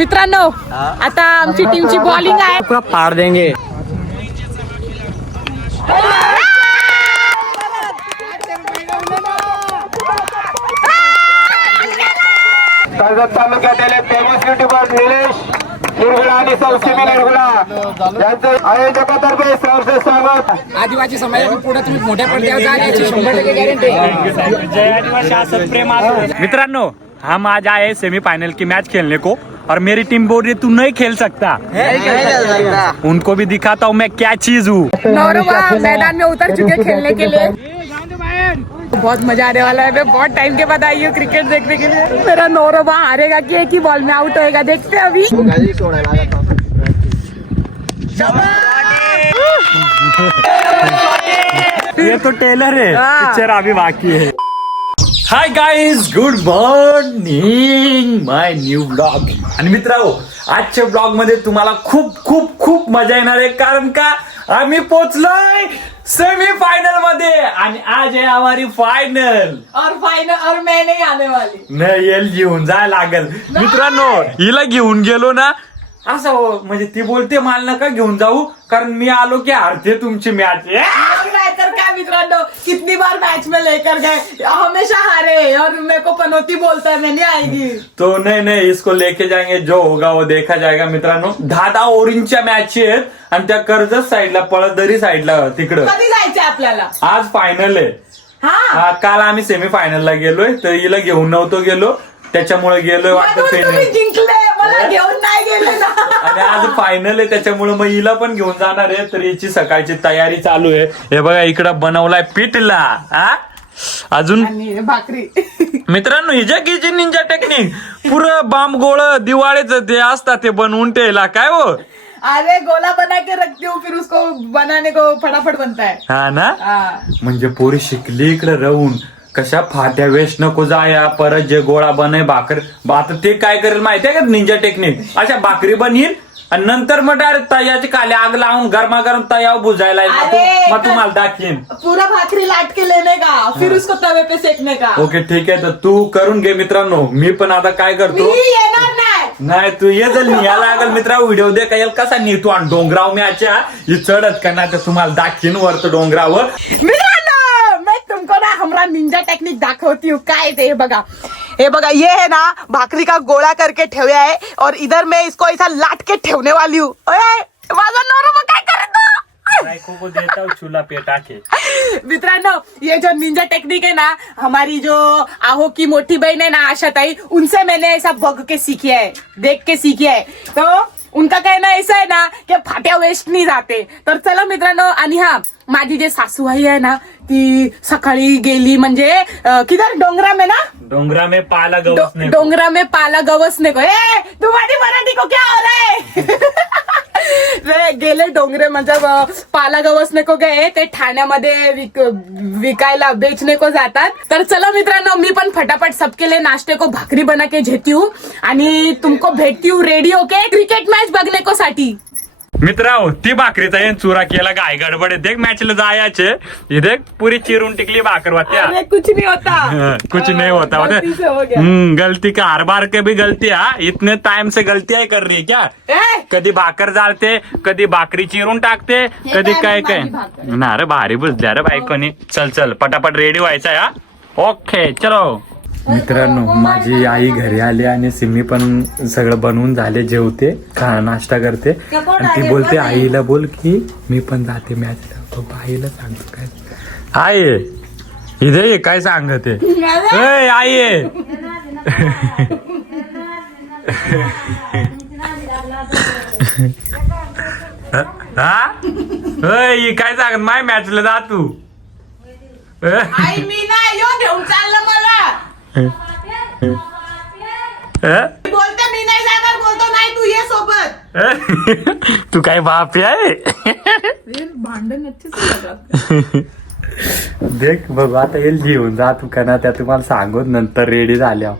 मित्रांनो आता आमची टीमची बॉलिंग आहे. फाड़ देंगे. कर्जत तालुक्यातील फेमस युट्यूबर निलेश निर्गुणा आणि सौसिमी निर्गुणा यांचं आयोजकातर्फे सहर्ष स्वागत. आदिवासी समाजाच्या पुढे तुम्ही मोठ्या पडद्यावर जा याची 100% गॅरंटी. जय आदिवासी असत प्रेम असत. मित्रांनो हम आज आए सेमीफाइनल की मैच खेलने को और मेरी टीम बोल रही तू नहीं खेल सकता. उनको भी दिखाता हूँ मैं क्या चीज हूँ. नौरवा मैदान में उतर चुके खेलने के लिए. बहुत मजा आने वाला है. मैं बहुत टाइम के बाद आई हूँ क्रिकेट देखने के लिए. मेरा नौरवा हारेगा कि एक ही बॉल में आउट होएगा, देखते हैं अभी. ये तो टेलर है, पिक्चर अभी बाकी है. हाय गाइज, गुड मॉर्निंग, माय न्यू ब्लॉग. आणि मित्रांनो आजच्या ब्लॉग मध्ये तुम्हाला खूप खूप खूप मजा येणार आहे, कारण का आम्ही पोहोचलोय सेमीफाइनल मध्ये आणि आज आहे हमारी फायनल. और मैं नहीं आने वाली. नाही येईल घेऊन जायला लागल. मित्रांनो हिला घेऊन गेलो ना असं हो, म्हणजे ती बोलते मला नका घेऊन जाऊ कारण मी आलो की हारते तुमची मॅच. तर क्या मित्रांनो, कितनी बार मैच में लेकर गए, हमेशा हारे और मेरे को पनौती बोलता है मैं नहीं आएगी. तो नहीं इसको लेके जाएंगे, जो होगा वो देखा जाएगा. मित्रांनो 10 ओव्हरींच्या मॅच आहेत आणि त्या कर्जत साईडला पळदरी साईडला तिकडं. कधी जायचं आपल्याला? आज फायनल आहे. हा काल आम्ही सेमीफायनलला गेलोय तर हिला घेऊन नव्हतो गेलो, त्याच्यामुळे गेलोय वाटतं तुम्ही जिंकले, मला घेऊन नाही गेले ना. आणि आज फायनल आहे त्याच्यामुळे मग हिला पण घेऊन जाणार आहे. तर याची सकाळची तयारी चालू आहे. हे बघा इकडं बनवलाय पिठला अजून भाकरी. मित्रांनो हिच्या किची निंजा टेक्निक पुरं बांब गोळ दिवाळीच ते असतात ते बनवून ठेवला काय हो. अरे गोला बना के रखती हूँ फिर उसको बनाने को फटाफट बनता है. हा ना, हाँ. म्हणजे पोरी शिकली इकडे राहून कशा फाट्या वेश नको जाया, परत जे गोळा बने भाकर. आता ते काय करेल माहितीये का निंजा टेक्निक, अशा भाकरी बनील आणि नंतर मग डायरेक्ट तयाची खाली आग लावून गरमागरम तयाव बुजायला मग तुम्हाला दाखीन. पूरा भाकरी लाट के लेने का फिर उसको तवे पे सेकने का. ओके ठीक आहे, तर तू करून घे. मित्रांनो मी पण आता काय करतो, मी येणार नाही. नाही तू ये जर या लागल मित्रा व्हिडिओ दे काय कसा नीटू आणि डोंगराव मॅच्या ही चढत का नाही तर तुम्हाला दाखीन वरत डोंगरावर. मित्रांनो मैं तुमको ना हमारा निंजा टेक्निक दाखवती हूँ. काय ते हे बघा ये है ना भाकरी का गोला करके ठेवे है और इधर मैं इसको ऐसा लाट के ठेवने वाली हूँ. माझा नवरा काय करतो देता हूँ चूल्हा पे टाके. मित्रांनो ये जो निंजा टेक्निक है ना, हमारी जो आहो की मोटी बहन है ना आशाताई, उनसे मैंने ऐसा बग के सीखी है, देख के सीखी है. तो उनका कहना ऐसा है ना की फाट्या वेस्ट नाही जाते. तर चला मित्रांनो, आणि हा माझी जे सासूबाई आहे ना ती सकाळी गेली म्हणजे किधर डोंगरा में ना, डोंगरा में पाला गवस ने डोंगरा में पाला गवसने को. तुम्हारी मराठी को क्या हो रहा है. गेले डोंगरे मतलब पाला गवसने को गए, ते ठाण्यामध्ये विकायला बेचने को जातात. तर चला मित्रांनो मी पण फटाफट सबके लिए नाश्ते को भाकरी बना के जेती हूँ आणि तुमको भेटती हूँ रेडी होके क्रिकेट मैच बघने को साठी. मित्रांनो ती भाकरीचा येऊन चुरा केला गाय गडबड देख मॅचला जायचे. हे देख पुरी चिरून टिकली भाकर वात्या. अरे कुछ नहीं होता. कुछ नहीं होता. गलती से हो गया. गलती का हर बार के भी गलती है, इतने टाइम से गलतियां कर रही है क्या. कधी भाकर जाळते, कधी भाकरी चिरून टाकते, कधी काय काय ना. अरे भारी बुजल्या रे बायकोनी. चल पटापट रेडी व्हायचा या. ओके चलो. मित्रांनो माझी आई घरी आली आणि सिमी पण सगळं बनवून झाले, जेवते नाश्ता करते आणि ती बोलते आईला बोल की मी पण जाते मॅचला. आईला सांगतो काय आई इथे काय सांगते आई काय सांगत माय मॅचला जा तू. आई मी नाही यो घेऊन चाललं मला. बोलते मी नाही जाणार, बोलतो नाही तू ये सोबत. तू काय बाप आहे. भांडण नक्कीच. देख बघ आता येईल घेऊन जा तू का ना, त्या तुम्हाला सांगूत नंतर रेडी झाल्या.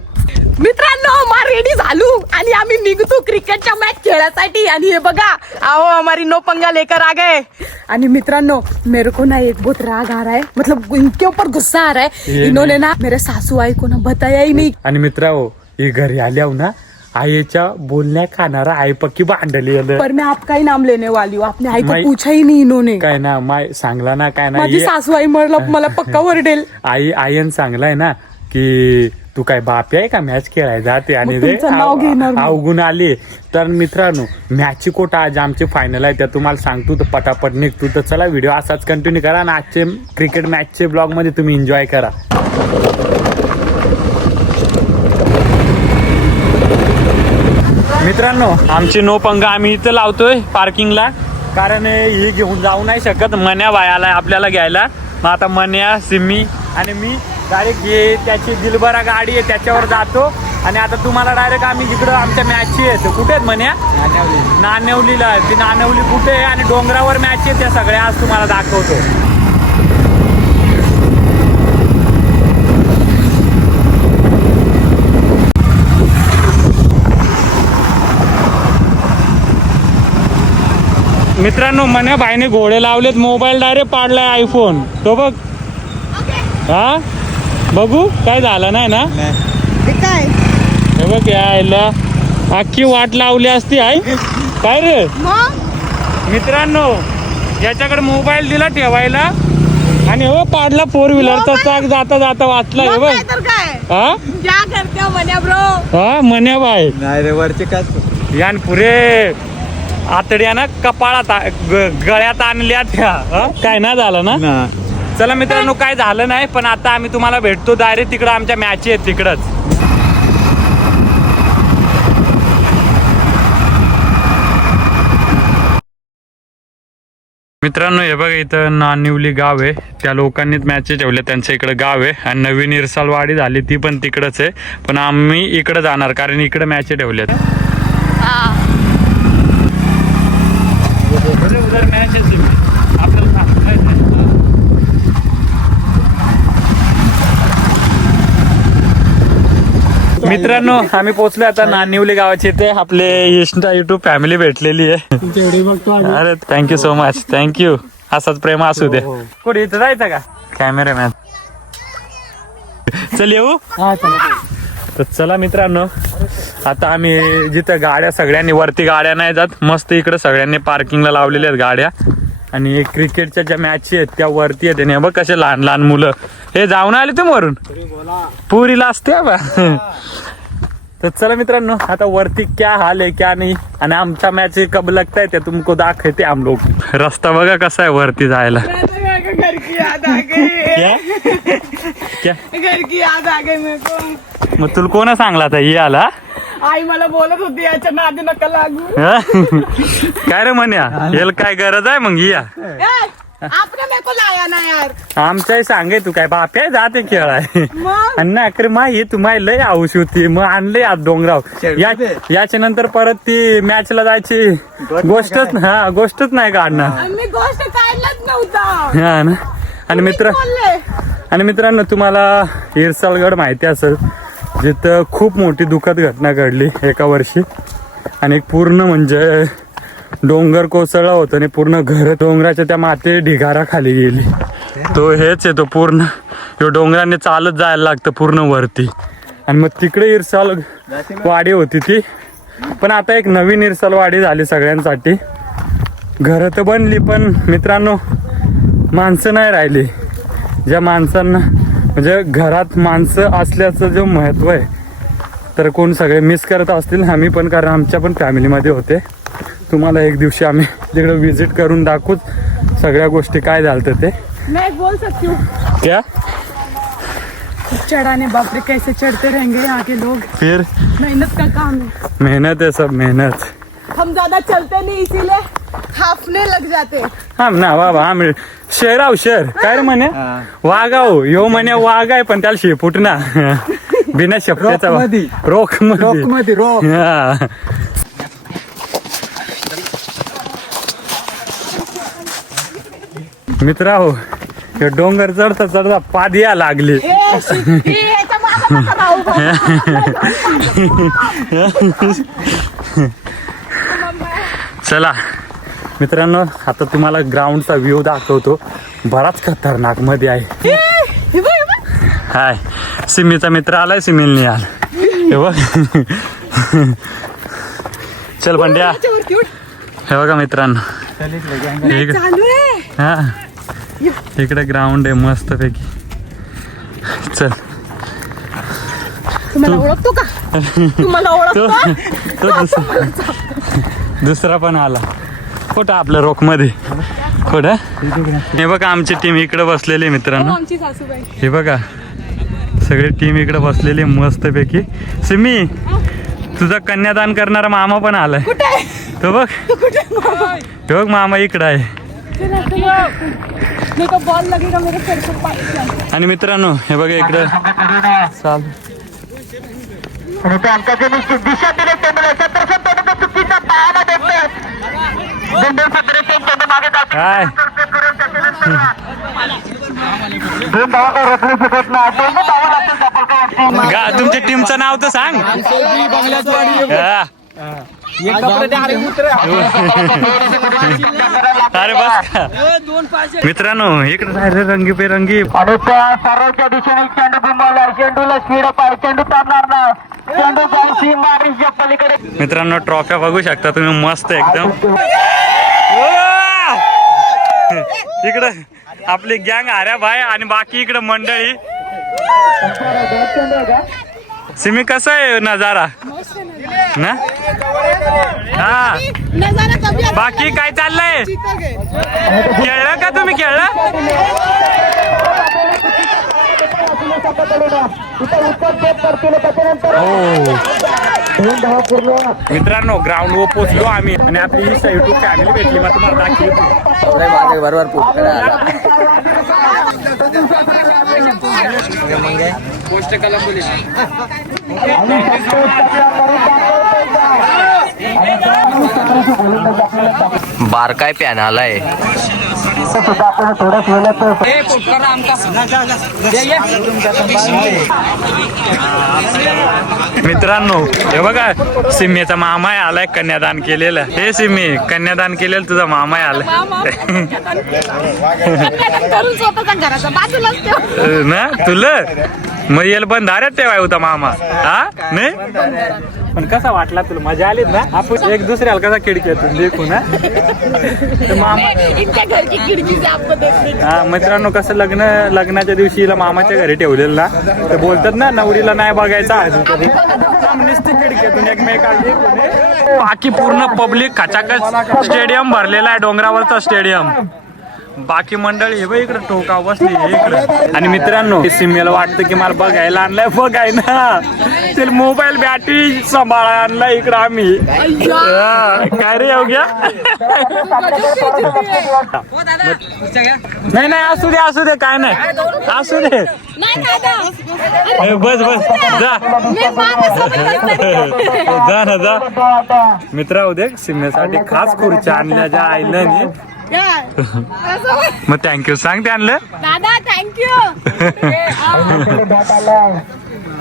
मित्रांनो मा रेडी झालो आणि आम्ही निघतो क्रिकेटच्या मॅच खेळासाठी. आणि हे बघा आओ हमारी नो पंगा लेकर आ गए. आणि मित्रांनो मेरे को ना एक बहुत राग आ रहा है, मतलब इनके ऊपर गुस्सा आ रहा है. इन्होंने ना मेरे सासू आई को ना बताया ही नहीं. आणि मित्रांनो ही घरी आल्या ना आईच्या बोलण्या खाणारा आई पक्की भांडली पर मैं आपका ही नाम लेने वाली हूँ, आपने आई को मैं- पूछा ही नहीं इन्होंने. काय ना माय सांगला ना काय ना माझी ये- सासू आई मला पक्का ओरडेल. आईन सांगलाय ना की तू काय बाप आहे का मॅच खेळायला जाते आणि मग तुमचं नाव घेणार मी. अवगुण आली. तर मित्रांनो मॅचची कोटा आज आमची फायनल आहे त्या तुम्हाला सांगतो तर पटापट निघतो. तर चला व्हिडिओ असाच कंटिन्यू करा आणि आजचे क्रिकेट मॅचचे ब्लॉग मध्ये तुम्ही एन्जॉय करा. मित्रांनो आमची नो पंगा आम्ही इथं लावतोय पार्किंगला, कारण ही घेऊन जाऊ नाही शकत. मन्या बायाला आपल्याला घ्यायला. मग आता मन्या सिम्मी आणि मी डायरेक्ट हे त्याची दिलबरा गाडी आहे त्याच्यावर जातो. आणि आता तुम्हाला डायरेक्ट आम्ही जिकडं आमच्या मॅचची आहे कुठे आहेत मन्या? नाणेवलीला. ती नाणेवली कुठे आहे आणि डोंगरावर मॅच आहे त्या सगळ्या आज तुम्हाला दाखवतो. मित्रांनो मन्या भाईने घोडे लावलेत, मोबाईल डायरेक्ट पाडलाय आयफोन. तो बघ. हा बघू काय झालं नाही ना? काय हे बघ यायला अख्खी वाट लावली असती आहे काय रे. मित्रांनो याच्याकडे मोबाईल दिला ठेवायला आणि हो पाडला फोर व्हीलरचा चाक जाता जाता वाचला. हे बघ. हा क्या करते हो मन्या ब्रो? हा मन्या बाई नाही रे वरचे काय यान पुरे आतड्यानं कपाळात गळ्यात आणल्या त्या. काय ना झालं ना? चला मित्रांनो काय झालं नाही, पण आता आम्ही तुम्हाला भेटतो डायरेक्ट तिकडं आमच्या मॅच आहेत तिकडच. मित्रांनो हे बघा इथं नानिवली गाव आहे. त्या लोकांनीच मॅचेस ठेवले, त्यांचं इकडं गाव आहे. आणि नवीन इरसालवाडी झाली ती पण तिकडच आहे. पण आम्ही इकडे जाणार कारण इकडे मॅचेस ठेवल्यात. मित्रांनो आम्ही पोहोचलो आता नानिवली गावाची. इथे आपले इंस्टा युट्यूब फॅमिली भेटलेली आहे. अरे थँक्यू सो मच. थँक्यू. असाच प्रेम असू दे. कुठे इथं जायचं का कॅमेरामॅन? चल येऊ. तर चला मित्रांनो आता आम्ही जिथं गाड्या सगळ्यांनी वरती गाड्या नाही जात, मस्त इकडे सगळ्यांनी पार्किंगला लावलेल्या आहेत गाड्या. आणि क्रिकेटच्या ज्या मॅच आहेत त्या वरती आहेत. आणि बघ कसे लहान लहान मुलं हे जाऊन आले तुम्ही वरून. पुरीला असते बा. तर चला मित्रांनो आता वरती क्या हाल है क्या नहीं आणि आमच्या मॅच कब लगता है ते तुमको दाखवते हम लोग. रस्ता बघा कसा आहे वरती जायला. घर की याद आ गई. क्या घर की याद आ गई मेरे को. मग तुला कोणा सांगला आता ही आला? आई मला बोलत होती याच्या नादी नका लागू. काय रे म्हण्या याला काय गरज आहे मग या? आपने मेरे को लाया ना यार. आमच्याही सांगे तू काय बाप्या जाते खेळाय. मग आणि ना अरे मा ही तुम्हाला लय हौस होती मग आणले आज डोंगराव. याच्या नंतर परत ती मॅचला जायची गोष्टच नाही काढणार. मी गोष्ट काढलाच नव्हता. हा ना. आणि मित्रांनो तुम्हाला इरसालगड माहिती असेल जिथं खूप मोठी दुःखद घटना घडली एका वर्षी. आणि पूर्ण म्हणजे डोंगर कोसळला होता आणि पूर्ण घर डोंगराच्या त्या माती ढिगारा खाली गेली. तो हेच आहे तो पूर्ण डोंगराने चालत जायला लागतं पूर्ण वरती. आणि मग तिकडे इरसाल वाडी होती ती. पण आता एक नवीन इरसाल वाडी झाली सगळ्यांसाठी. घरं तर बनली पण मित्रांनो माणसं नाही राहिली. ज्या माणसांना म्हणजे घरात माणसं असल्याचं जो महत्व आहे तर कोण सगळे मिस करत असतील. आम्ही पण कारण आमच्या पण फॅमिलीमध्ये होते. तुम्हाला एक दिवशी आम्ही तिकडे विजिट करून दाखवूच सगळ्या गोष्टी काय झालं ते. मैं बोल सकती हूँ क्या चढ़ाने बापरे कैसे चढ़ते रहेंगे यहाँ के लोग. फिर मेहनत का काम है. मेहनत है सब मेहनत. हम ज्यादा चलते नहीं इसीलिए हाफने लग जाते. हा ना बाबा आम्ही शहराव शहर काय रे म्हणे वागाव यो म्हणे वाघ आहे पण त्याला शेपूट ना बिना शब्दाचा रोख मध्ये रोख. हा. मित्रा हो डोंगर चढता चढता पादिया लागली. चला मित्रांनो आता तुम्हाला ग्राउंडचा व्ह्यू दाखवतो. बराच खतरनाक मध्ये आहे. हाय सिमीचा मित्र आलाय. सिमील नाही आला हे बघ चल बंड्या. हे बघा मित्रांनो, हा इकडे ग्राउंड आहे मस्त पैकी. चल तुम्हाला ओळखतो का? तुम्हाला ओळखतो? तो दुसरा पण आला. कुठं आपल्या रोख मध्ये कुठं? हे बघा आमची टीम इकडे बसलेली आहे मित्रांनो. आमची सासूबाई. हे बघा सगळी टीम इकडे बसलेली मस्त पैकी. सिमी, तुझा कन्यादान करणारा मामा पण आलाय. तो बघ, हे बघ मामा इकडं आहे. बॉल लगेगा मेरे सर को पास. आणि मित्रांनो हे बघा इकडं चाल. दिशा दिले चुकीचा पाहायला देतात. काय तुमच्या टीमचं नाव तर सांग. हा. अरे बस मित्रांनो इकडे राहिले रंगीबेरंगी. आणि त्या सर्वच्या दिशेने चेंडू घुमवला. चेंडूला स्पीड पाय. चेंडू चालणार ना. चेंडू जायची मारीच्या पलीकडे. मित्रांनो ट्रॉफ्या बघू शकता तुम्ही मस्त एकदम. इकडं आपली गँग आर्या भाई आणि बाकी इकडे मंडळी. सिमी कसा आहे नजारा ना? हा बाकी काय चाललंय? खेळलं का तुम्ही? खेळलं? मित्रांनो ग्राउंड वर पोहोचलो आम्ही आणि आपली ही युट्यूब फॅमिली भेटली. मग तुम्हाला दाखवली गोष्ट कलम बारकाय पॅन आलाय. मित्रांनो हे बघा सिम्मीचा मामा आलाय कन्यादान केलेलं. हे सिम्मी कन्यादान केलेलं तुझा मामा आलाय ना. तुला मग येल बंधाऱ्यात ठेवाय होता मामा. हा नाही पण कसा वाटला तुला? मजा आली ना? आपण एक दुसऱ्याला कसा खिडकीतून देखू ना मामा. हा मित्रांनो कसं लग्नाच्या दिवशी मामाच्या घरी ठेवलेलं ना तर बोलतात ना नवरीला नाही बघायचा अजून कधी नुसती खिडकीतून एकमेकाला देखून. बाकी पूर्ण पब्लिक खचाखच स्टेडियम भरलेला आहे. डोंगरावरचा स्टेडियम. बाकी मंडळी हे बघ इकडे टोका बसली इकडे. आणि मित्रांनो सिम्मीला वाटतं की मला बघायला आणलाय. बघाय ना ते मोबाईल बॅटरी सांभाळा आणलाय इकडं आम्ही. काय रे येऊ घ्या. नाही नाही असू दे काय नाही असू दे. बस जा जा ना जा. मित्रा उद्या सिम्मीसाठी खास खुर्च्या आणल्या आईला. मग थँक्यू सांग ते आणलं दादा. थँक्यू.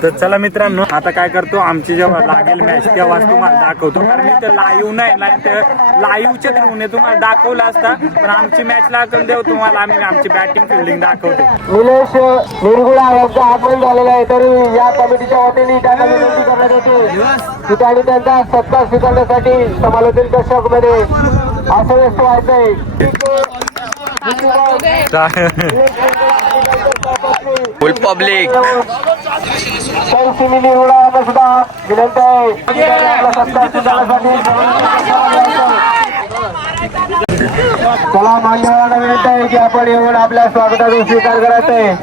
तर चला मित्रांनो आता काय करतो आमची जेव्हा लागेल मॅच तेव्हाच तुम्हाला दाखवतो. कारण मी तर लाईव्ह नाही लाईव्हच्या थ्रूने तुम्हाला दाखवलं असता पण आमची मॅच लागेल देऊ तुम्हाला आम्ही आमची बॅटिंग फिल्डिंग दाखवतो. निलेश निरगुडा यांचा आगमन झालेला आहे. तरी या कमिटीच्या वतीने त्यांना विनंती करण्यात येते की त्यांनी त्यांचा सत्कार स्वीकारण्यासाठी समालोचन कक्षक मध्ये असं व्यस्त व्हायचंय. फुल पब्लिक. सिमी निरगुडा यांना सुद्धा विनंती आहे आपला सत्कार स्वीकारण्यासाठी. चला मान्यवरांना विनंती आहे की आपण येऊन आपल्या स्वागताचा स्वीकार करायचा आहे.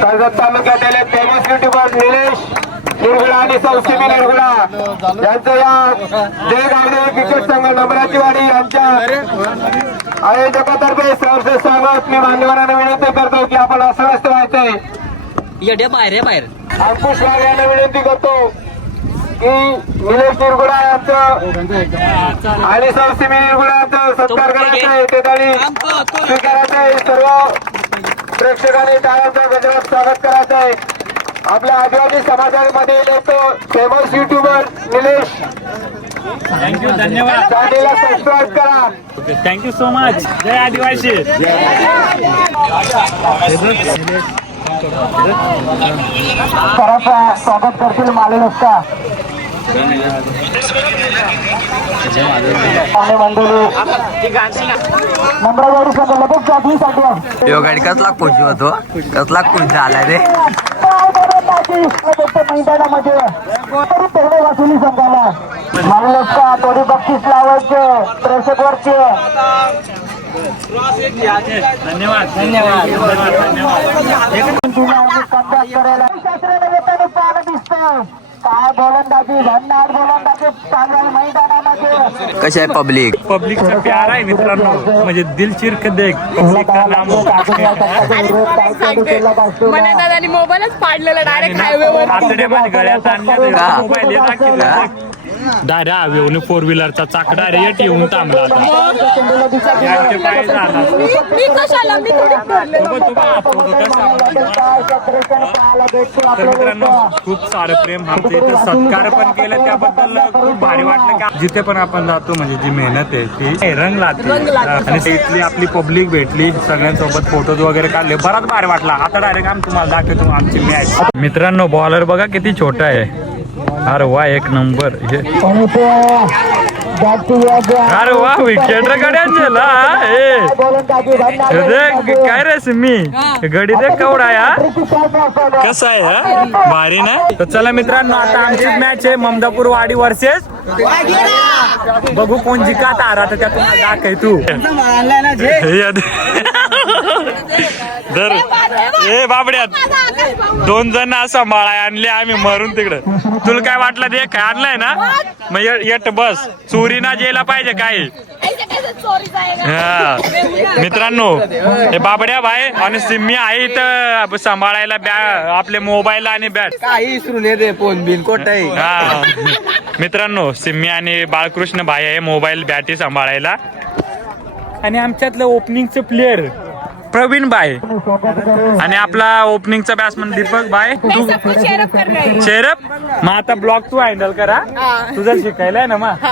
कर्जत तालुक्यातील फेमस युट्यूबर निलेश निरगुडा आणि सौसिमी निरगुडा यांचं या जयगाव क्रिकेट संघ नंबराची वाडी यांच्या आयोजकातर्फे सहर्ष स्वागत. मी मान्यवरांना विनंती करतो की आपण अस्वस्थ व्हायचंय. बाहेर अंकुश वाघ यांना विनंती करतो की निलेश निरगुडा यांचं आणि सौसिमी निरगुडा यांचं सत्कार करायचं आहे. ते तरी स्वीकारायचं आहे. सर्व प्रेक्षकांनी टाळ्यांच्या गजरात स्वागत करायचं आहे. आपल्या आदिवासी समाजामध्ये येतो फेमस युट्यूबर निलेश. थँक्यू धन्यवाद. चॅनेलला सबस्क्राईब करा. Thank you so much. जय आदिवासी. सरांचं स्वागत करतील मालेलसका आणि मंडळी नंबरवाडी संघ लगेच जागीसाठी यो गाडी कसला खुशी होतो कसला खुश झाला रे मैदानामध्ये तरी तेवढे वसुली संघाला मालेलसका थोडी बक्षीस लावायचे प्रेक्षकवरचे धन्यवाद काय गोलंदाजी भन्नाट गोलंदाजी चांगल्या मैदानामध्ये कशी आहे पब्लिक पब्लिकचा प्यार आहे मित्रांनो म्हणजे दिलचीर देख पब्लिक का नाम मने दादानी मोबाईलच पाडलेला डायरेक्ट हायवेवर आतड्यामध्ये गळ्यात आणल्या मोबाईल दादा येऊन 4 व्हीलरचा चाकडा रेट येऊन थांबला आता यांचे पाय झाला मी कशाला मी थोडी पडले तर मित्रांनो खूप सारं प्रेम आमचं इथं सत्कार पण केलं त्याबद्दल खूप भारी वाटलं की जिथे पण आपण जातो म्हणजे जी मेहनत आहे ती रंग लागते आणि इथली आपली पब्लिक भेटली सगळ्यांसोबत फोटोज वगैरे काढले बराच भारी वाटला आता डायरेक्ट आम्ही तुम्हाला दाखवतो आमची मॅच मित्रांनो बॉलर बघा किती छोटा आहे अरे वा एक नंबर अरे वा विकेट गड्यांना काय रे सिम्मी गडी दे केवढा यार कसा आहे हा भारी ना तर चला मित्रांनो आता आमची मॅच आहे ममदापूर वाडी वर्सेस बघू कोण जिंकत आरा तर त्या तुम्हाला दाखव तू ए बाबड्यात 2 जण सांभाळाय आणले आम्ही मरून तिकडं तुला काय वाटलं ते काय आणलंय ना मग येट बस चोरी ना जेला पाहिजे काय हा मित्रांनो हे बाबड्या भाई आणि सिम्मी आहे इथं सांभाळायला आपले मोबाईल आणि बॅट काही विसरून येते फोन बिल कोट आहे हा मित्रांनो सिम्मी आणि बाळकृष्ण भाई आहे मोबाईल बॅटी सांभाळायला आणि आमच्यातलं ओपनिंगचं प्लेअर प्रवीण भाई आणि आपला ओपनिंगचा बॅट्समन दीपक भाई तू शेरप मग आता ब्लॉक तू हँडल करा तुझं शिकायला आहे ना मग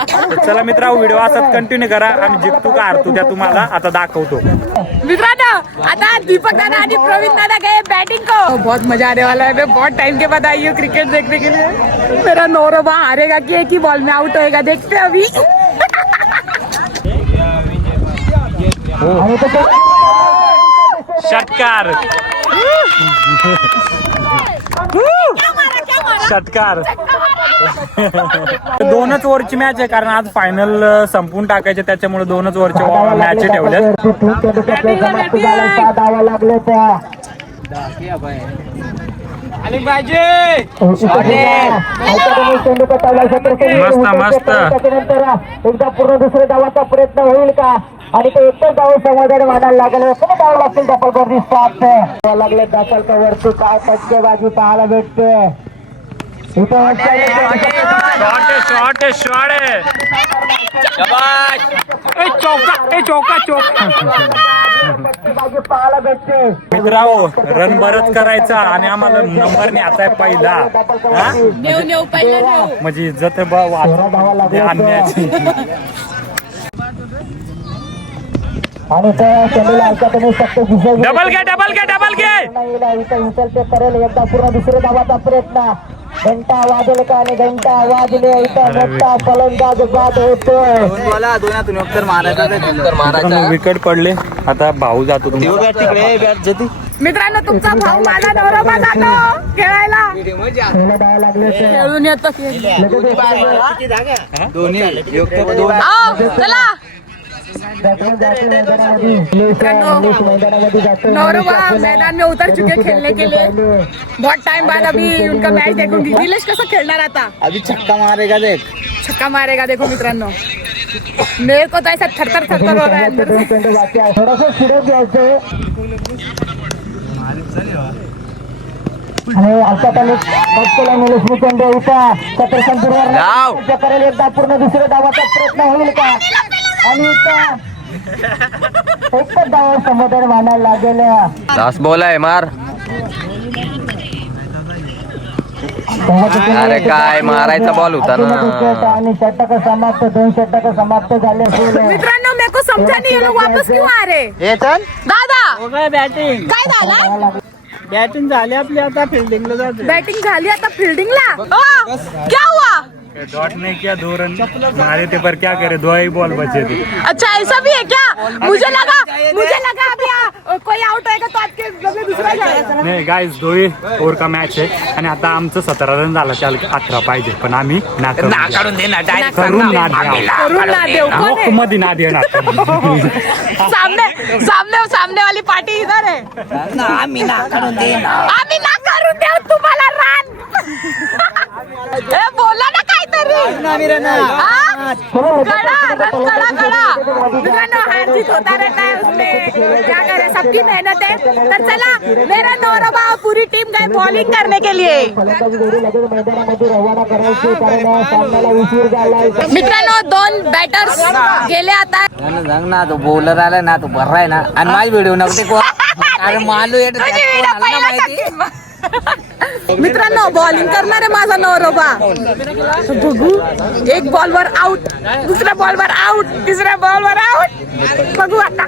चला मित्रा व्हिडिओ असाच कंटिन्यू करा आम्ही जिंकतो का हारतो त्या तुम्हाला आता दाखवतो मित्रांनो आता दीपक दादा आणि प्रवीण दादा गए बैटिंग को बहुत मजा आने वाला है मैं बहुत टाइम के बाद आई हूँ क्रिकेट देखने के लिए मेरा नौरबा हारेगा कि एक ही बॉल में आउट होएगा देखते हैं अभी षटकार षटकार 2च ओव्हरची मॅच आहे कारण आज फायनल संपून टाकायचे त्याच्यामुळे 2च ओव्हरच्या मॅच ठेवल्यात मस्त मस्त एकदा पूर्ण दुसऱ्या डावाचा प्रयत्न होईल का आणि ते एकतर डाव समाधान मानायला लागले कोणी डाव लागतील डबल दिसतात लागले दाखल का वरती काय टक्केबाजी पाहायला भेटते पाहायला भेटते मित्रांनो रन बरच करायचा आणि आम्हाला नंबर न्यायचा आहे पहिला म्हणजे इज्जत आणण्याची आणि त्या चेंडूला ऐकत फक्त डबल घे इथं उचलते करेल एकदा पूर्ण दुसऱ्या धावाचा प्रयत्न घंटा वाजले का आणि घंटा वाजले इथं मोठा फलंदाज बाद होतोय विकेट पडले आता भाऊ जातो मित्रांनो तुमचा भाऊ माझा नवरा जातो खेळायला खेळून येतो चला नौरबा मैदान में उतर चुके खेलने के लिए बहुत टाइम बाद अभी उनका मैच देखूंगी नीलेश कसं खेळणार आता अभी छक्का मारेगा देख छक्का मारेगा देखो मित्रांनो मेरे को तो ऐसा थरथर थरथर हो रहा है अंदर से थोडंसं फिरत घ्यायचं आणि आता त्याला निलेश चेंडू इथं सतर करेल एकदा पूर्ण दुसऱ्या डावाचा प्रयत्न होईल का आणि एकच डाव समाधान मानायला लागेल लास्ट बॉल आहे मार अरे काय मारायचा बॉल होता ना आणि षटक समाप्त 2 षटक समाप्त झाले मित्रांनो मेरे को समझा नहीं ये लोग वापस क्यों आ रहे दादा हो गए बैटिंग काय झालं बॅटिंग झाली आपली आता फिल्डिंगला जाते. बैटिंग झाली आता फील्डिंगला क्या हुआ? डॉट नहीं किया 2 रन मारे थे पर क्या करे 2 ही बॉल बचे थे. अच्छा ऐसा भी है क्या? मुझे लगा अभी कोई आउट होएगा तो आपके बदले दूसरा जाएगा. नाही गाईज 2 ओव्हर का मॅच आहे आणि आता आमचं 17 रन झाला त्याला 18 पाहिजे पण आम्ही काढून दे ना डायरेक्ट करून ना करून ना देव कोण है? मध्ये ना देणार. सामने वाली पार्टी इधर है. आम्ही ना काढून दे ना. आम्ही ना करून देऊ तुम्हाला रान. हे बोला ना काहीतरी. हाँ? कड़ा. मित्रांनो हार जीत होता रहता है उसमें क्या करे सबकी मेहनत है. तर चला मेरा नौरबा पूरी टीम गई बॉलिंग करने के लिए. मित्रांनो 2 बॅटर्स गेले आता. सांग ना तो बॉलर आला ना तो भरलाय ना आणि माझी व्हिडिओ नको टेको. अरे मालू येत माहिती. मित्रांनो बॉलिंग करणार आहे माझा नवरोबा. बघू एक बॉलवर आउट, दुसऱ्या बॉलवर आउट, तिसऱ्या बॉलवर आउट. बघू आता.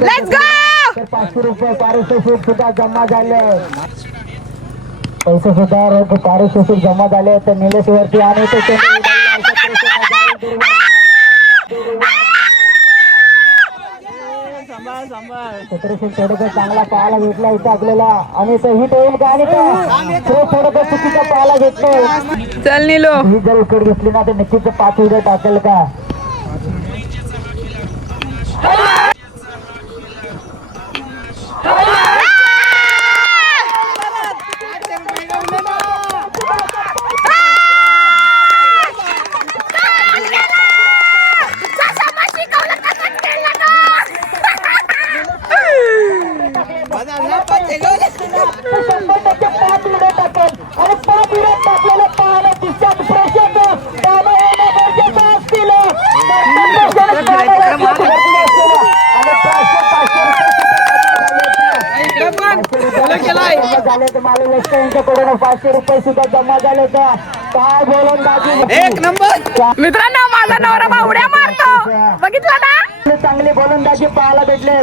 Let's go. 500 रुपये पारितोषिक सुद्धा जमा झाले. पैसे सुद्धा पारितोषिक जमा झाले तर निलेश वरती आणि थोडं चांगला पाहायला भेटला इथं आपल्याला आणि तो हिट होईल का आणि थोडं चुकीचा पाहायला भेटतो. चल नीलो. ही जर विकेट घेतली ना तर नक्कीच 5 विकेट टाकेल का. झाले तर मला लक्ष यांच्याकडून 500 रुपये सुद्धा जमा झाले तर काय गोलंदाजी. एक नंबर. मित्रांनो माझा नवरा उड्या मारतो बघितलं ना. चांगली गोलंदाजी पाहायला भेटले.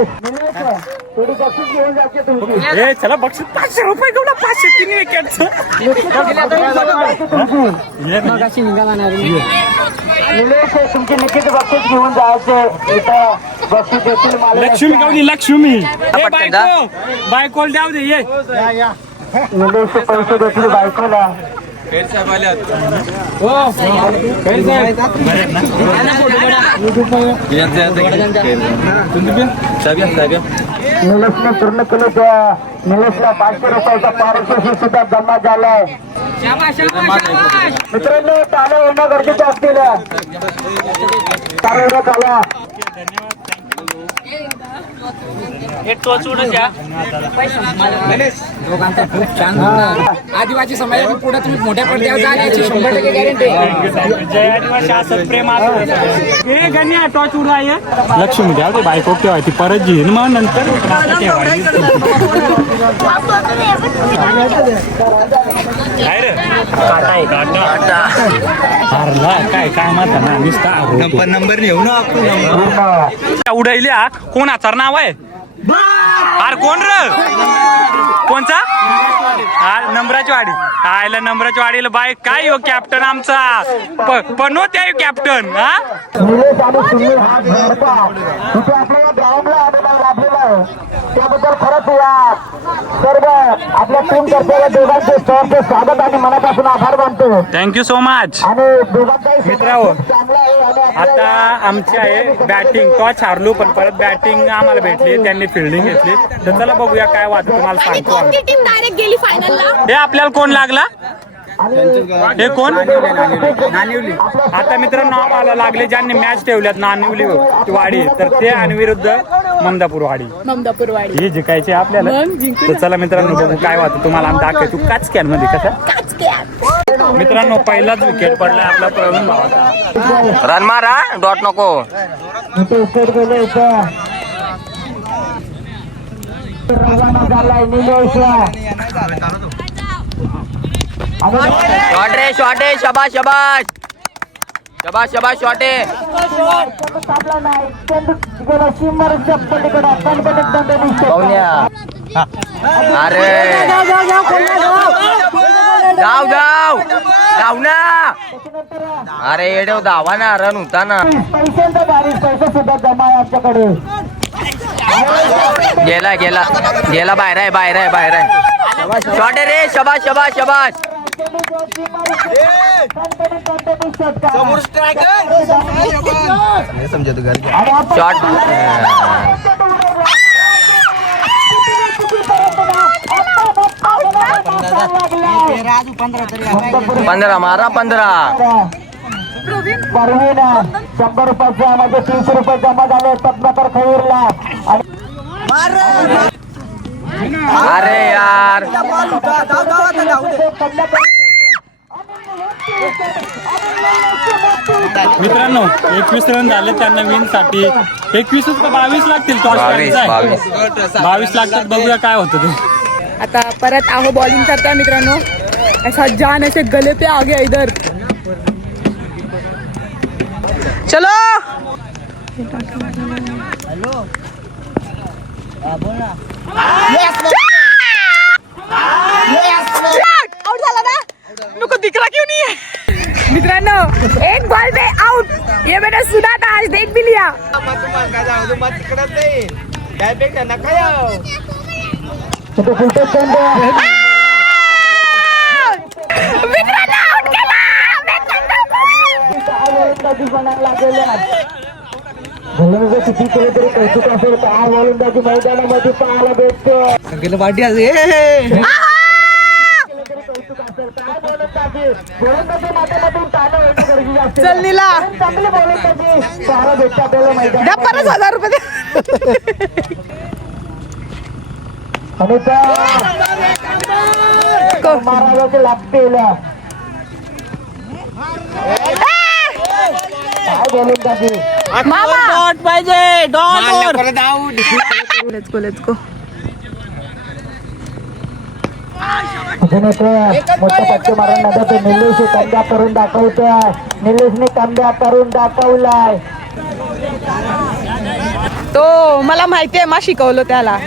थोडी बक्षीस घेऊन जाते तुमची. ए चला बक्षीस 500 रुपये घेऊन 500 3 विकेट. निलेश तुमची नक्कीच बक्षीस घेऊन जायचे इथं बक्षीस देतील मला. लक्ष्मी गावली लक्ष्मी. बायकोल द्याव दे ये. निलेश पैसे देतील बायकोला. निलेशने पूर्ण केलं त्या निलेशला 500 रुपयाचा पारितोषिक सुद्धा जमा झालाय. मित्रांनो टाळ्या होणं गरजेचं असतील. टाळ्या झाला. दोघांचा खूप छान आदिवासी समाज पुढे तुम्ही मोठ्या पडद्यावर जा याची 100% गॅरंटी. प्रेम गण्या टॉच उडाय लक्ष्मी द्या ते बायको केव्हा ती परत येईन मग नंतर काय रे हारला काय माता ना नुसता नंबर येऊ ना उडायल्या कोणाचं नाव आहे अरे कोण र कोणचा हा नंबराची वाडी आयला नंबराची वाडीला बाय काय हो कॅप्टन आमचा पण होत्या कॅप्टन हा. निलेश आणि सुनील हा भेटता तिथे आपल्याला ग्राउंडला आलेला आहे त्याबद्दल खरंच या सर्व आपल्या टीम तर्फे दोघांचे सहर्ष स्वागत आणि मनापासून आभार मानतो. Thank you so much. आणि दोघांचाही मित्रांनो चांगला आहे आणि आता आमची आहे बॅटिंग टॉच हारलो पण परत बॅटिंग आम्हाला भेटली त्यांनी फिल्डिंग घेतली तर चला बघूया काय वाटतं तुम्हाला आणि सांगतो. कोणती टीम डायरेक्ट गेली फायनलला? हे आपल्याला कोण लागला हे कोण आता मित्रांनो आम्हाला लागले ज्यांनी मॅच ठेवल्यात नानिवली वाडी तर ते आणि विरुद्ध ममदापूर वाडी ममदापूर वाडी. हे जिंकायचे आपल्याला मग जिंकू तर चला मित्रांनो बघू काय वाटतं तुम्हाला आम्ही दाखवतो काच कॅन मध्ये कसं. मित्रांनो पहिलाच विकेट पडला आपला प्रवीण भावाचा. रन मारा डॉट नको. इथे उकेट गेले इथं रवाना झालाय निलेशला. शॉट रे शॉट आहे शबाश शबाश शबाश शबाश शॉट आहे. टाकला नाही चेंडू गेला सीमारेषेच्या पलीकडे पण एकदम पाहुण्या अरे धाव धाव धाव ना. अरे येडव धावा ना, रन होता ना. पैशांचा बारीक पैसे सुद्धा जमा आहे आमच्याकडे. गेला गेला गेला. बाहेर आहे बाहेर आहे बाहेर आहे. शॉट आहे रे. शबाश शबाश शबाश. शॉट. 15 मारा 15. परवीन 100 रुपयाचा म्हणजे 300 रुपये जमा झाले पद्माकर खैरला. अरे यार मित्रांनो 21 रन झाले त्यांना विन साठी. 21 का 22 लागतील. 22 लागतात. बघूया काय होतं ते. आता परत आहो बॉलिंग करताय मित्रांनो. ऐसा जान ऐसे गले पे आ गया इधर. चलो आउट झाला ना. नको दिखला क्यों नहीं है. मित्रांनो एक बॉल में आउट. ये मैंने सुना था, आज देख भी लिया. मित्रांनो आउट केला. गोलंदाजी किती केलं तरी कौतुक असेल. काय गोलंदाजी मैदानामध्ये पाहायला भेटतो. गोलंदाजी माध्यमातून ताणं येणं गरजेचं असते. चल नीला. चांगली गोलंदाजी पाहायला भेटते आपल्याला द्या मैदानामध्ये. 50,000 रुपये द्या. आणि त्या महाराजाचे लागतील. काय गोलंदाजी. मामा पाहिजे. Let's go let's go. अजून मोठं पट्टे मारून नव्हतं. ते निलेश कांद्या करून दाखवतोय. निलेशने कांद्या करून दाखवलाय. तो मला माहितीये मा शिकवलं त्याला.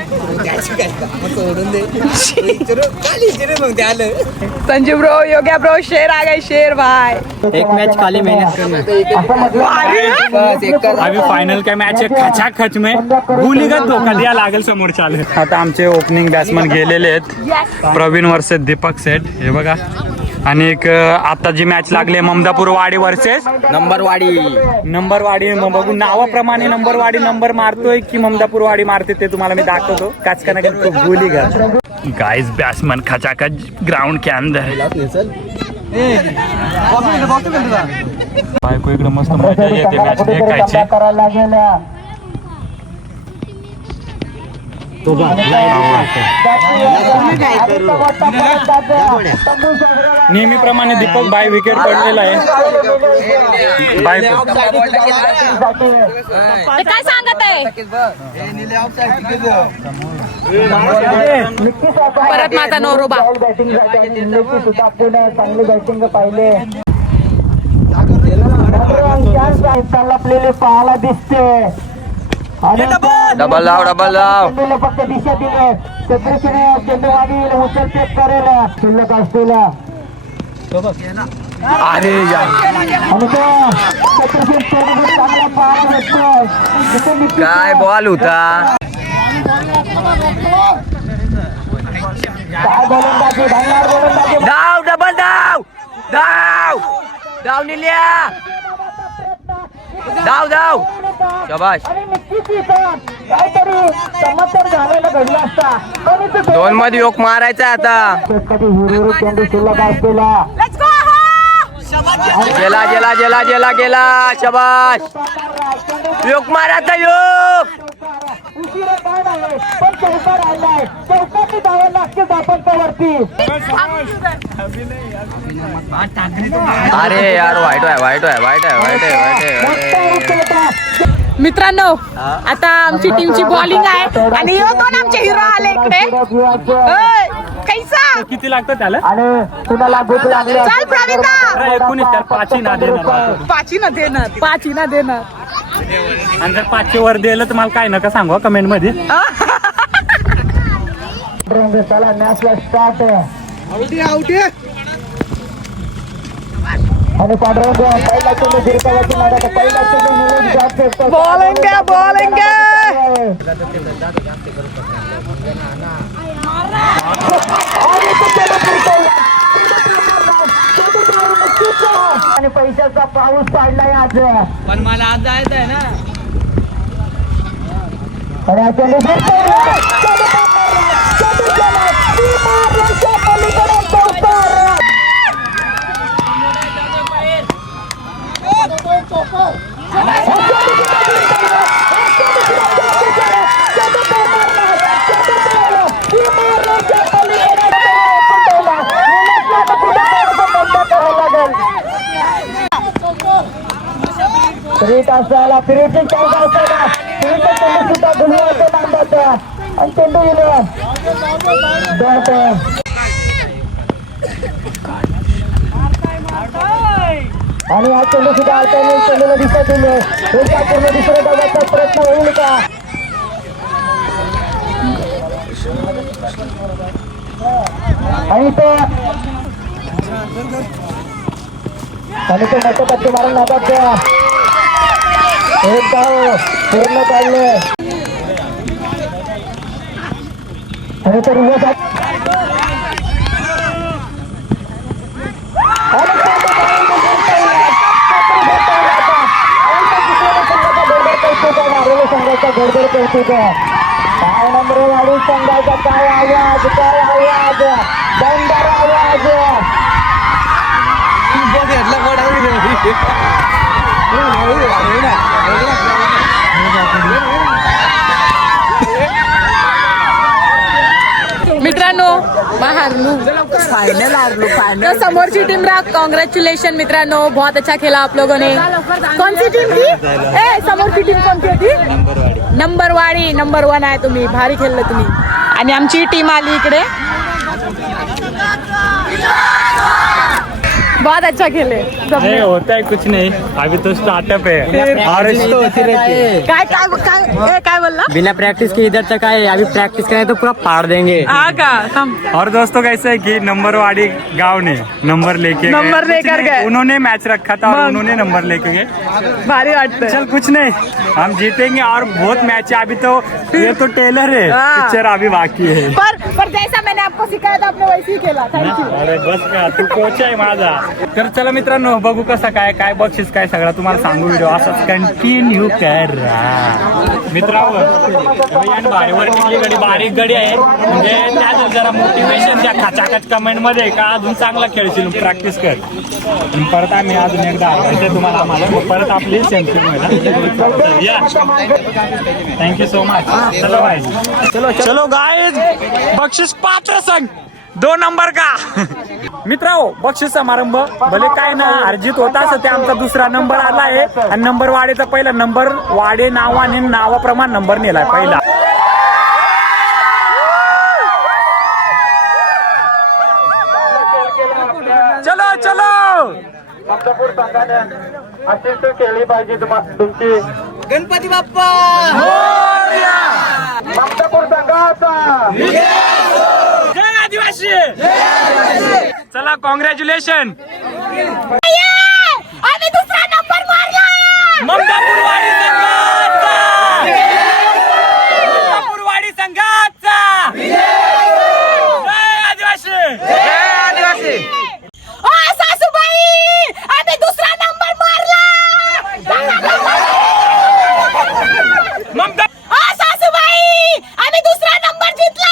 संजू ब्रो, योग्या ब्रो, शेर आ गए शेर भाई. एक मॅच खाली मेहनत करना. असं म्हटलं अभी फाइनल का मैच है. खचाखच में भूलीगत धोका दिया लागेल समोरच्या. आता आमचे ओपनिंग बॅट्समन गेलेले आहेत. प्रवीण वर्सेस दीपक सेठ हे बघा. आणि एक आता जी मॅच लागली ममदापूरवाडी वर्सेस नंबरवाडी. मग बघू नावाप्रमाणे नंबरवाडी नंबर मारतोय की ममदापूरवाडी मारते ते तुम्हाला मी दाखवतो. काचका नगर भूली गाइस बैट्समैन खचाखच ग्राउंड के अंदर. बायको इकडे मस्त मजा येते मॅच देखायची. करायला गेल्या. नेहमीप्रमाणे दीपक बाय विकेट पडलेला आहे. बायको काय सांगत आहे. परत माझा नवरोबा. बॅटिंग सुद्धा चांगली बॅटिंग पाहिले. आपल्याला पाहायला दिसते. डबल धाव डबल धाव. चेंडूला फक्त दिशा दिली. चंद्रशिने चेंडू मागील उचल चेक करेल. शिल्लक असलेला अरे यार आणि तो चंद्रशील चेंडू चांगला पाहायला भेटतोय. काय बॉल होता. काय गोलंदाजी. भांडणार गोलंदाजी. धाव डबल धाव धाव धाव निल्या. धाव धाव शबाश. आणि नक्कीच इथं काहीतरी चमत्कार झालेला घडला असता. पण इथं 2 मध्ये योग मारायचा आता. कधी हिरो चेंडू शिल्लक असलेला. Let's go. गेला गेला गेला गेला गेला. शबाश. योग मारायचा योग. उशिरा काय नाही पण चौकार आलाय. चौकातली धावा लागते आपण वरती. अरे यार वाईट आहे वाईट आहे वाईट आहे वाईट आहे वाईट आहे. मित्रांनो आता आमची टीमची बॉलिंग आहे आणि हे दोन आमचे हिरो आले इकडे. ओय, कैसा किती लागतं त्याला. आणि तुला भूक लागली. चल प्रवीणदा. 19 त्याला 5 ना देणार. पाची ना देणार. आणि जर 5 वर दिलं तर मला काय नका सांगू कमेंट मध्ये. चला मॅचला स्टार्ट आणि पांढरा पहिला चेंडू गिरकावाची मारा पहिला चेंडू बॉलिंग आणि पैशाचा पाऊस पाडलाय आज पण मला आज जायचं आहे ना. आणि हा चेंडू फ्रीट असायला फ्रीटची चान्स असायला फ्रीटचा चेंडू सुद्धा गुलवाचा मांडायचा आणि चेंडू गेलं डॉट आणि हा चेंडू सुद्धा आलता चेंडूला दिसत दिले पूर्ण दुसऱ्या डावाचा प्रयत्न होईल का आणि तो मोठं पट्टी मारून नादात द्या एक धाव पूर्ण काढले आणि तो रिव्हर्स संघाचा गडबड कौतुक काय नंबर वाढून संघाचा काय आवाज दमदार आवाज मित्रांनो हारलू फाइनल हारलू तो समोरची टीम रहा कॉन्ग्रेचुलेशन मित्रांनो बहुत अच्छा खेला आप लोगों ने कौन सी टीम थी ए समोरची टीम कोणती होती नंबरवाडी नंबर 1 आहे तुम्ही भारी खेळले तुम्ही आणि आमची टीम आली इकडे बहुत अच्छा खेले नहीं होता है कुछ नहीं, अभी तो स्टार्टअप है और काय बोलला बिना प्रैक्टिस के इधर तक आए, अभी प्रैक्टिस करें तो पूरा फाड़ देंगे. हा का और दोस्तों कैसे है कि नंबरवाड़ी गांव ने नंबर नंबर लेकर गए. उन्होंने मैच रखा था और उन्होंने नंबर लेके गए. भारी वाटतं चल कुछ नहीं, हम जीतेंगे और बहुत मैच है अभी तो. ये तो टेलर है, हाँ. पिक्चर अभी बाकी है. पर जैसा मैंने आपको सिखाया था आपने वैसे ही खेला थँक्यू अरे बस का तू कोच आहे माझा. तर चला मित्रांनो बघू कसं काय बक्षीस काय सगळं तुम्हाला सांगू. व्हिडिओ असाच कंटिन्यू करा मित्रांनो. भारीवर टिकली गडी बारीक गडी आहे म्हणजे त्या जरा मोटिवेशन द्या खचाखच कमेंट मध्ये का अजून चांगला खेळशील प्रॅक्टिस कर. आणि परत आम्ही अजून एकदा हरवायचंय तुम्हाला आम्हाला परत आपली चॅम्पियन या. Thank you so much. चलो भाई चलो गाइस बक्षीस पात्र संघ 2 नंबर का. मित्रांनो बक्षीस समारंभ भले काय ना अर्जित होता असं ते आमचा दुसरा नंबर आला आहे आणि नंबर वाडेचा पहिला नंबर वाडे नावाने नावाप्रमाणे नंबर नेलाय पहिला. चलो चलो ममदापूर संघाने अशीच केली पाहिजे तुमची. गणपती बाप्पा ममदापूर संघाचा जय आदिवासी. चला कॉंग्रॅच्युलेशन. आम्ही दुसरा नंबर मारला ममदापूरवाडी संघाचा. ममदापूरवाडी संघाचा. जय आदिवासी. जय आदिवासी. ओ सासूबाई आम्ही दुसरा नंबर मारला ममदा ओ सासूबाई आम्ही दुसरा नंबर जिंकला.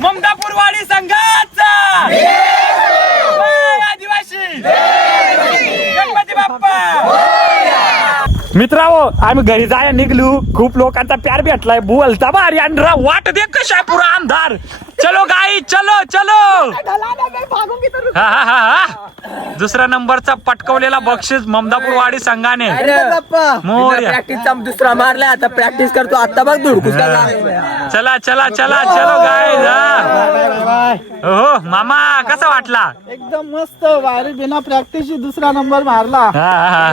ममदापूरवाडी संघाचा. जय आदिवासी. गणपती बाप्पा. मित्रांनो आम्ही घरी जाया निघलो. खूप लोकांचा प्यार भेटलाय. बोलता भारी आणि वाट दे कशा पुरा अंधार. चलो गाई चलो चलो. हा हा हा हा. दुसरा नंबरचा पटकवलेला बक्षीस ममदापूरवाडी संघाने. मोरया. प्रॅक्टिसचा दुसरा मारला आता प्रॅक्टिस करतो आता बघ धुडकूस चला चला चला चलो गाय. हो मामा कसा वाटला. एकदम मस्त भारी बिना प्रॅक्टिसची दुसरा नंबर मारला. हा हा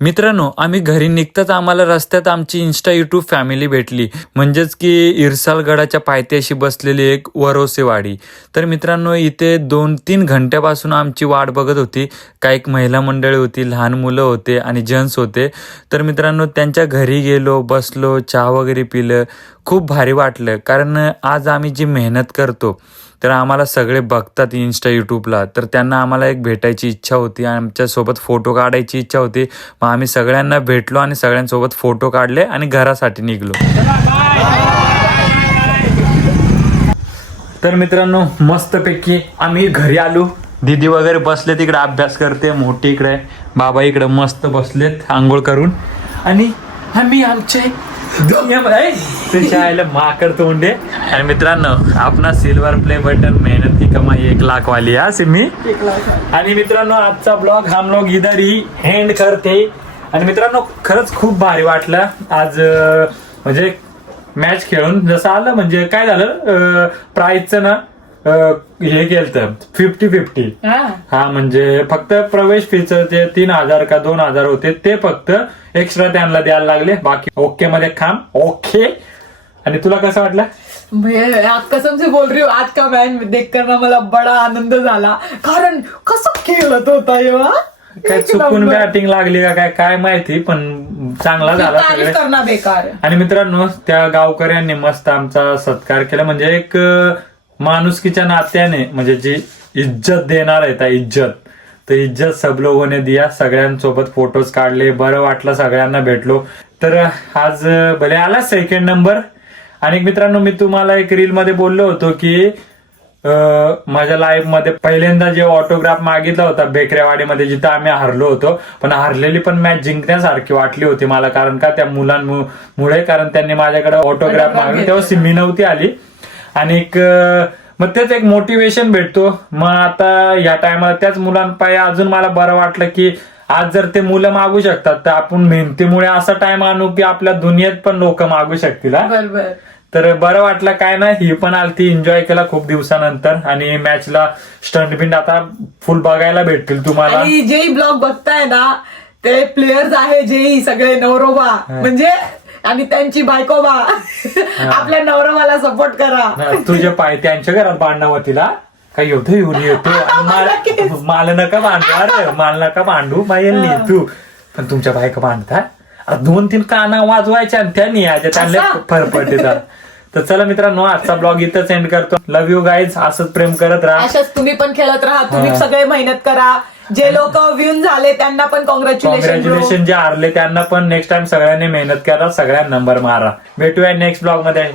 मित्रांनो, आम्ही घरी निघताच आम्हाला रस्त्यात आमची इंस्टा युट्यूब फॅमिली भेटली, म्हणजेच की इरसालगडाच्या पायथ्याशी बसलेली एक वरोसेवाडी. तर मित्रांनो, इथे 2-3 घंट्यापासून आमची वाट बघत होती. काही महिला मंडळी होती, लहान मुलं होते आणि जेंट्स होते. तर मित्रांनो, त्यांच्या घरी गेलो, बसलो, चहा वगैरे पिलं. खूप भारी वाटलं, कारण आज आम्ही जी मेहनत करतो तर आम्हाला सगळे बघतात इंस्टा यूट्यूबला, तर त्यांना आम्हाला एक भेटायची इच्छा होती, आमच्यासोबत फोटो काढायची इच्छा होती. मग आम्ही सगळ्यांना भेटलो आणि सगळ्यांसोबत फोटो काढले आणि घरासाठी निघलो. तर मित्रांनो, मस्तपैकी आम्ही घरी आलो. दीदी वगैरे बसले तिकडे अभ्यास करते, मोठी इकडे, बाबा इकडे मस्त बसलेत आंघोळ करून. आणि आम्ही आमच्या दुनियामध्ये माकड तोंडे. आणि मित्रांनो, आपला सिल्वर प्ले बटन मेहनत की कमाई 1 लाख वाली हा सिमी. आणि मित्रांनो, आजचा ब्लॉग हम लोग इधर ही एंड करते. आणि मित्रांनो, खरंच खूप भारी वाटलं आज, म्हणजे मॅच खेळून जसं आलं. म्हणजे काय झालं, प्राईजचं ना हे केलं 50-50. हा, म्हणजे फक्त प्रवेश फीचं जे 3,000 का 2,000 होते ते फक्त एक्स्ट्रा त्यांना द्यायला लागले. बाकी ओके मध्ये काम ओके. आणि तुला कसं वाटलं? कसम से बोल रही हूँ, आज का मैच देखकर ना मला बडा आनंद झाला, कारण कसं खेळत होता एव्हा. काय चुकून बॅटिंग लागली का काय माहिती, पण चांगला झाला सगळे. करणं बेकार. आणि मित्रांनो, त्या गावकऱ्यांनी मस्त आमचा सत्कार केला. म्हणजे एक माणुसकीच्या नात्याने, म्हणजे जी इज्जत देणार आहे त्या इज्जत, तर इज्जत सब लोगोने दिया. सगळ्यांसोबत फोटोज काढले, बरं वाटलं, सगळ्यांना भेटलो. तर आज भले आला 2nd नंबर. आणि मित्रांनो, मी तुम्हाला एक रील मध्ये बोललो होतो की माझ्या लाईफ मध्ये पहिल्यांदा जे ऑटोग्राफ मागितला होता बेकरेवाडीमध्ये, जिथं आम्ही हरलो होतो, पण हरलेली पण मॅच जिंकण्यासारखी वाटली होती मला. कारण का, त्या मुलांमुळे, कारण त्यांनी माझ्याकडे ऑटोग्राफ मागले तेव्हा सिमी नव्हती आली. आणि मग तेच एक मोटिवेशन भेटतो. मग आता या टायमाला त्याच मुलांपायी अजून मला बरं वाटलं की आज जर ते मुलं मागू शकतात, तर आपण मेहनतीमुळे असा टाइम आणू की आपल्या दुनियेत पण लोक मागू शकतील. तर बरं वाटलं. काय नाही, ही पण आलती, एन्जॉय केला खूप दिवसानंतर. आणि मॅचला स्टंट बिंट आता फुल बघायला भेटतील तुम्हाला. आणि जेही ब्लॉग बघताय ना, ते प्लेयर्स आहे जेही सगळे नवरोबा, म्हणजे आणि त्यांची बायकोबा, आपल्या नवरोबाला सपोर्ट करा. तुझे पाय त्यांच्या घरात बांधणं होतीला काही होतं, येऊन येतो. मला नका बांधू, अरे मला नका बांधू मायली तू, पण तुमच्या बायका बांधतात. 2-3 काना वाजवायच्या आणि त्यांनी त्यांना फरफडते. तर चला मित्रांनो, आजचा ब्लॉग इथंच एंड करतो. Love you guys. असंच प्रेम करत राहा, अशाच तुम्ही पण खेळत राहा. तुम्ही सगळे मेहनत करा. जे लोक विन झाले त्यांना पण कॉंग्रॅच्युलेशन. जे हारले त्यांना पण नेक्स्ट टाइम सगळ्यांनी मेहनत करा, सगळ्यांना नंबर मारा. भेटूया नेक्स्ट ब्लॉग मध्ये.